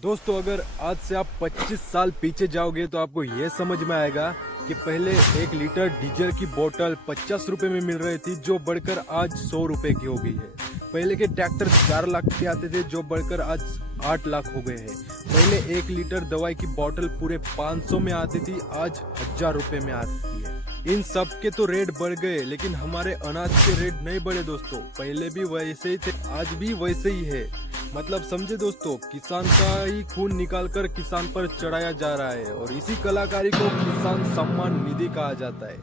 दोस्तों, अगर आज से आप 25 साल पीछे जाओगे तो आपको यह समझ में आएगा कि पहले 1 लीटर डीजल की बोतल 50 रुपए में मिल रही थी, जो बढ़कर आज 100 रुपए की हो गई है। पहले के ट्रैक्टर 4 लाख के आते थे, जो बढ़कर आज 8 लाख हो गए हैं। पहले 1 लीटर दवाई की बोतल पूरे 500 में आती थी, आज 1000 रुपए में आती है। इन सब के तो रेट बढ़ गए, लेकिन हमारे अनाज के रेट नहीं बढ़े दोस्तों। पहले भी वैसे ही थे, आज भी वैसे ही है। मतलब समझे दोस्तों, किसान का ही खून निकाल कर किसान पर चढ़ाया जा रहा है, और इसी कलाकारी को किसान सम्मान निधि कहा जाता है।